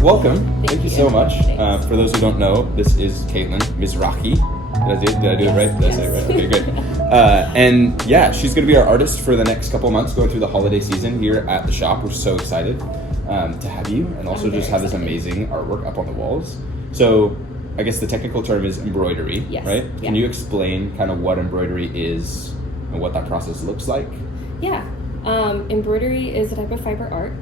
welcome. Thank you so much. Thanks. For those who don't know, this is Caitlin Mizrachi. Did I do it right? Did I say it right? Okay, great. And yeah, she's going to be our artist for the next couple months, going through the holiday season here at the shop. We're so excited to have you, and also just have this amazing artwork up on the walls. So I guess the technical term is embroidery, Yes. right? Yeah. Can you explain kind of what embroidery is and what that process looks like? Yeah. Embroidery is a type of fiber art.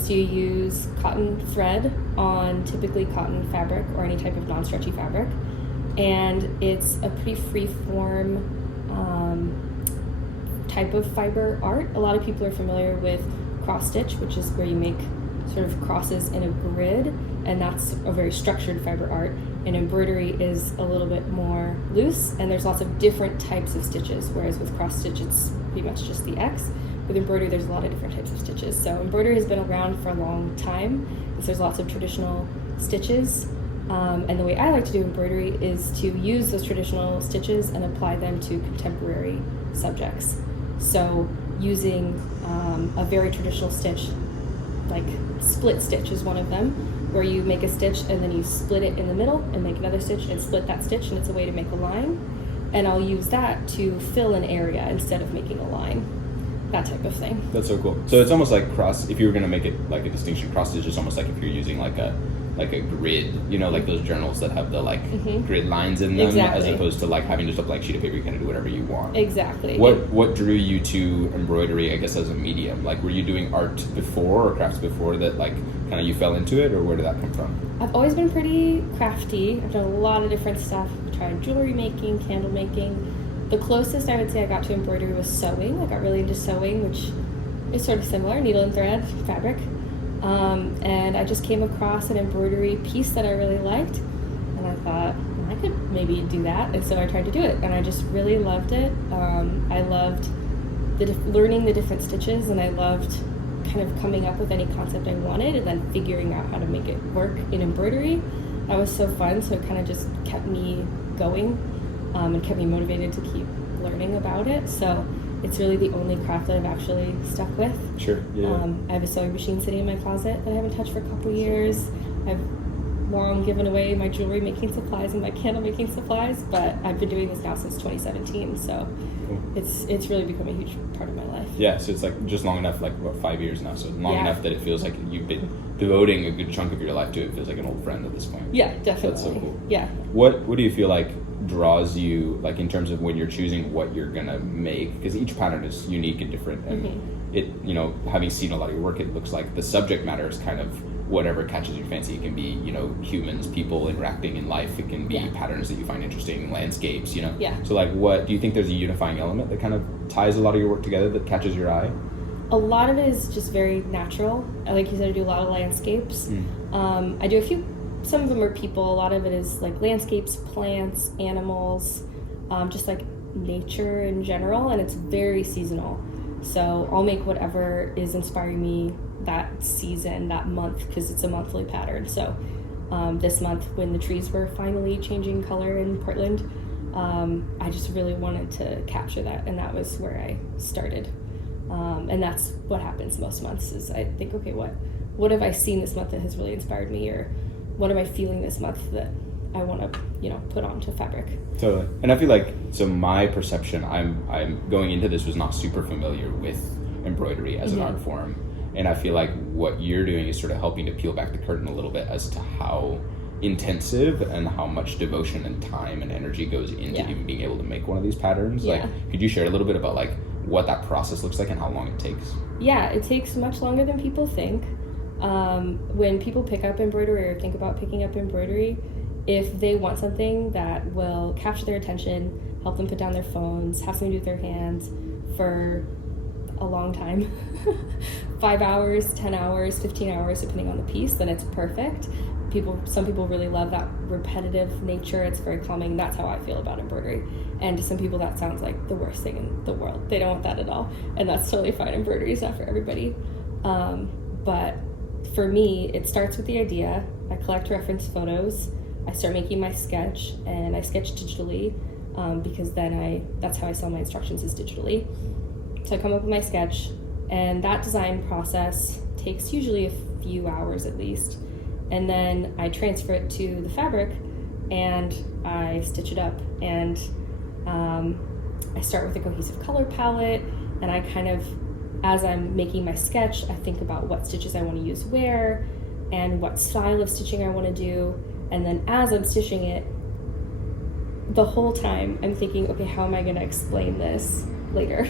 So you use cotton thread on typically cotton fabric or any type of non-stretchy fabric. And it's a pretty free-form type of fiber art. A lot of people are familiar with cross-stitch, which is where you make sort of crosses in a grid, and that's a very structured fiber art. And embroidery is a little bit more loose, and there's lots of different types of stitches, whereas with cross-stitch, it's pretty much just the X. With embroidery, there's a lot of different types of stitches. So embroidery has been around for a long time, so there's lots of traditional stitches. And the way I like to do embroidery is to use those traditional stitches and apply them to contemporary subjects. So using a very traditional stitch, like split stitch is one of them, where you make a stitch and then you split it in the middle and make another stitch and split that stitch, and it's a way to make a line. And I'll use that to fill an area instead of making a line. That type of thing. That's so cool. So it's almost like cross, if you were going to make it like a distinction, cross stitch is almost like if you're using like a grid, you know, like those journals that have the grid lines in them, Exactly. as opposed to like having just a blank sheet of paper. You kind of do whatever you want. Exactly. What drew you to embroidery, I guess, as a medium? Like, were you doing art before or crafts before that, like, kind of you fell into it, or where did that come from? I've always been pretty crafty. I've done a lot of different stuff. I tried jewelry making, candle making. The closest I would say I got to embroidery was sewing. I got really into sewing, which is sort of similar, needle and thread, fabric. And I just came across an embroidery piece that I really liked, and I thought, I could maybe do that, and so I tried to do it, and I just really loved it. I loved learning the different stitches, and I loved kind of coming up with any concept I wanted, and then figuring out how to make it work in embroidery. That was so fun, so it kind of just kept me going, and kept me motivated to keep learning about it. So it's really the only craft that I've actually stuck with. Sure. Yeah. I have a sewing machine sitting in my closet that I haven't touched for a couple years. I've long given away my jewelry making supplies and my candle making supplies, but I've been doing this now since 2017, so Cool. it's really become a huge part of my life. Yeah, so it's like just long enough, like what, 5 years now, so long Yeah. enough that it feels like you've been devoting a good chunk of your life to it. It feels like an old friend at this point. Yeah, definitely. That's so cool. Yeah. What do you feel like draws you, like, in terms of when you're choosing what you're gonna make? Because each pattern is unique and different, and it, you know, having seen a lot of your work, it looks like the subject matter is kind of whatever catches your fancy. It can be, you know, humans, people interacting in life. It can be patterns that you find interesting, landscapes, you know. Yeah. So like, what do you think there's a unifying element that kind of ties a lot of your work together that catches your eye? A lot of it is just very natural. Like you said, I do a lot of landscapes. I do a few. Some of them are people. A lot of it is like landscapes, plants, animals, just like nature in general, and it's very seasonal. So I'll make whatever is inspiring me that season, that month, because it's a monthly pattern. So this month, when the trees were finally changing color in Portland, I just really wanted to capture that, and that was where I started. And that's what happens most months is I think, okay, what have I seen this month that has really inspired me, or what am I feeling this month that I want to, you know, put onto fabric? Totally. And I feel like, so my perception, I'm going into this was not super familiar with embroidery as an art form. And I feel like what you're doing is sort of helping to peel back the curtain a little bit as to how intensive and how much devotion and time and energy goes into even being able to make one of these patterns. Yeah. Like, could you share a little bit about like what that process looks like and how long it takes? Yeah, it takes much longer than people think. When people pick up embroidery or think about picking up embroidery, if they want something that will capture their attention, help them put down their phones, have something to do with their hands for a long time, 5 hours, 10 hours, 15 hours, depending on the piece, then it's perfect. Some people really love that repetitive nature. It's very calming. That's how I feel about embroidery. And to some people, that sounds like the worst thing in the world. They don't want that at all. And that's totally fine. Embroidery is not for everybody. But for me, it starts with the idea. I collect reference photos. I start making my sketch, and I sketch digitally because then that's how I sell my instructions, is digitally. So I come up with my sketch, and that design process takes usually a few hours at least. and then I transfer it to the fabric and I stitch it up. And I start with a cohesive color palette, and I kind of, as I'm making my sketch, I think about what stitches I want to use where and what style of stitching I want to do. And then as I'm stitching it, the whole time I'm thinking, okay, how am I going to explain this later?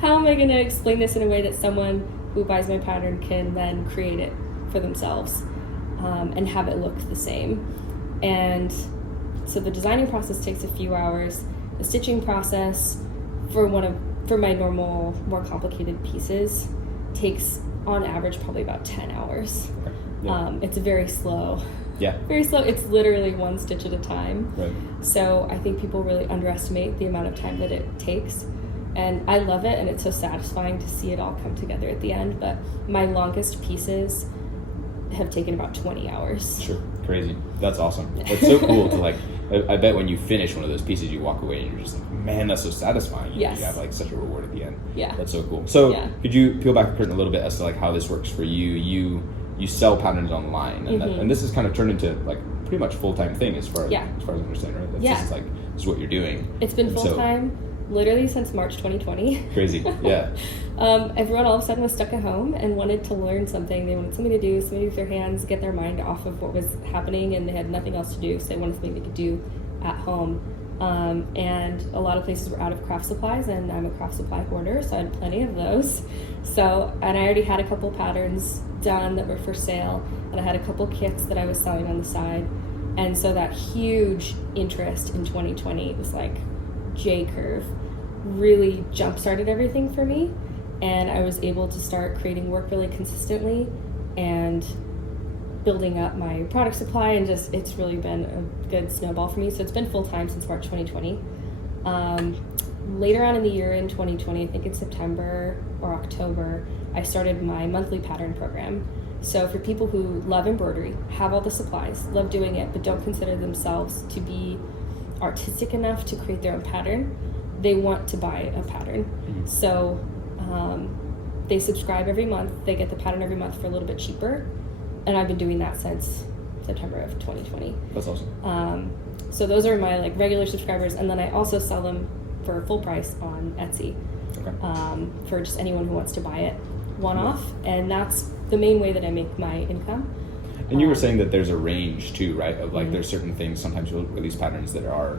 How am I going to explain this in a way that someone who buys my pattern can then create it for themselves and have it look the same? And so the designing process takes a few hours. The stitching process for my normal, more complicated pieces takes on average probably about 10 hours. Okay. Yeah. It's very slow. Yeah. Very slow. It's literally one stitch at a time. Right. So I think people really underestimate the amount of time that it takes. And I love it, and it's so satisfying to see it all come together at the end. But my longest pieces have taken about 20 hours. Sure. Crazy. That's awesome. It's so cool to like, I bet when you finish one of those pieces, you walk away and you're just like, man, that's so satisfying. You have like such a reward at the end. Yeah. That's so cool. So could you peel back the curtain a little bit as to like how this works for you? You sell patterns online, and, and this has kind of turned into like pretty much full-time thing as far as I understand, right? This is like, this is what you're doing. It's been full-time literally since March 2020. Crazy. Yeah. Everyone all of a sudden was stuck at home and wanted to learn something. They wanted something to do, something with their hands, get their mind off of what was happening, and they had nothing else to do, so they wanted something they could do at home. And a lot of places were out of craft supplies, and I'm a craft supply hoarder, so I had plenty of those. So, and I already had a couple patterns done that were for sale, and I had a couple kits that I was selling on the side. And so that huge interest in 2020 was like J-curve, really jump-started everything for me, and I was able to start creating work really consistently and building up my product supply, and just it's really been a good snowball for me. So it's been full-time since March 2020. Later on in the year in 2020, I think in September or October, I started my monthly pattern program. So for people who love embroidery, have all the supplies, love doing it, but don't consider themselves to be artistic enough to create their own pattern, they want to buy a pattern. So they subscribe every month, they get the pattern every month for a little bit cheaper, and I've been doing that since September of 2020. That's awesome. So those are my like regular subscribers, and then I also sell them for full price on Etsy. Okay. For just anyone who wants to buy it one-off, and that's the main way that I make my income. And you were saying that there's a range too, right? Of like there's certain things, sometimes you'll release patterns that are,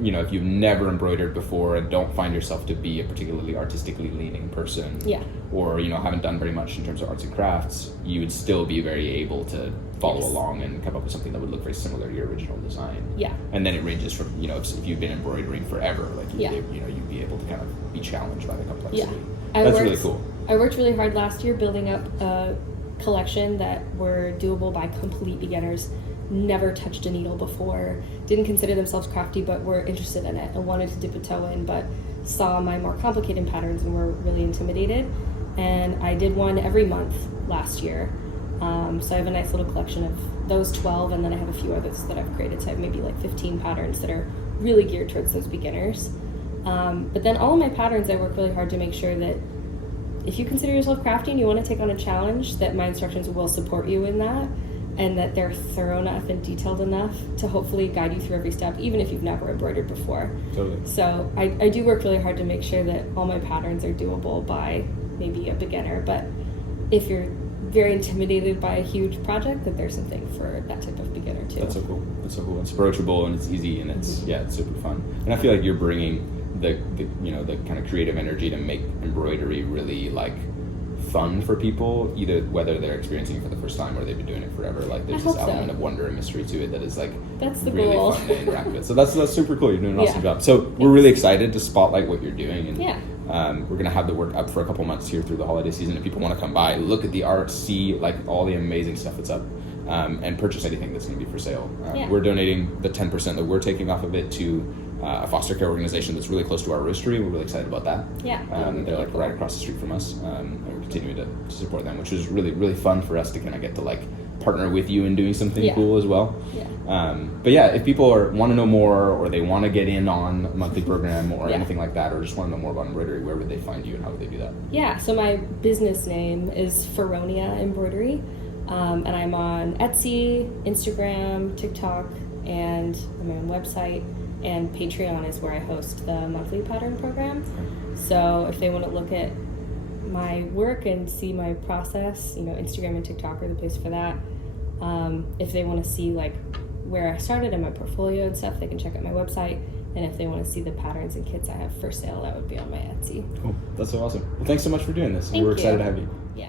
you know, if you've never embroidered before and don't find yourself to be a particularly artistically leaning person, or, you know, haven't done very much in terms of arts and crafts, you would still be very able to follow along and come up with something that would look very similar to your original design. Yeah. And then it ranges from, you know, if you've been embroidering forever, like, you know, you'd be able to kind of be challenged by the complexity. Yeah. That's really cool. I worked really hard last year building up a collection that were doable by complete beginners. Never touched a needle before, didn't consider themselves crafty, but were interested in it and wanted to dip a toe in, but saw my more complicated patterns and were really intimidated. And I did one every month last year. So I have a nice little collection of those 12, and then I have a few others that I've created. So I have maybe like 15 patterns that are really geared towards those beginners. But then all of my patterns, I work really hard to make sure that if you consider yourself crafty and you want to take on a challenge, that my instructions will support you in that, and that they're thorough enough and detailed enough to hopefully guide you through every step, even if you've never embroidered before. Totally. So I do work really hard to make sure that all my patterns are doable by maybe a beginner, but if you're very intimidated by a huge project, that there's something for that type of beginner too. That's so cool. That's so cool. It's approachable and it's easy, and it's it's super fun. And I feel like you're bringing the you know, the kind of creative energy to make embroidery really like fun for people, either whether they're experiencing it for the first time or they've been doing it forever. Like there's this element of wonder and mystery to it that is like really goal. Fun to interact with. So that's super cool. You're doing an awesome job. So we're really excited to spotlight what you're doing, and we're gonna have the work up for a couple months here through the holiday season. If people want to come by, look at the art, see like all the amazing stuff that's up, and purchase anything that's gonna be for sale. We're donating the 10% that we're taking off of it to a foster care organization that's really close to our roastery. We're really excited about that. They're like right across the street from us, and we're continuing to support them, which is really, really fun for us to kind of get to like partner with you in doing something cool as well. But if people want to know more, or they want to get in on a monthly program or anything like that, or just want to know more about embroidery, where would they find you and how would they do that? So my business name is Feronia Embroidery. And I'm on Etsy, Instagram, TikTok, and on my own website. And Patreon is where I host the monthly pattern program. So if they want to look at my work and see my process, Instagram and TikTok are the place for that. If they want to see like where I started and my portfolio and stuff, they can check out my website. And if they want to see the patterns and kits I have for sale, that would be on my Etsy. Cool. That's so awesome. Well, thanks so much for doing this. Thank We're you. excited to have you. Yeah.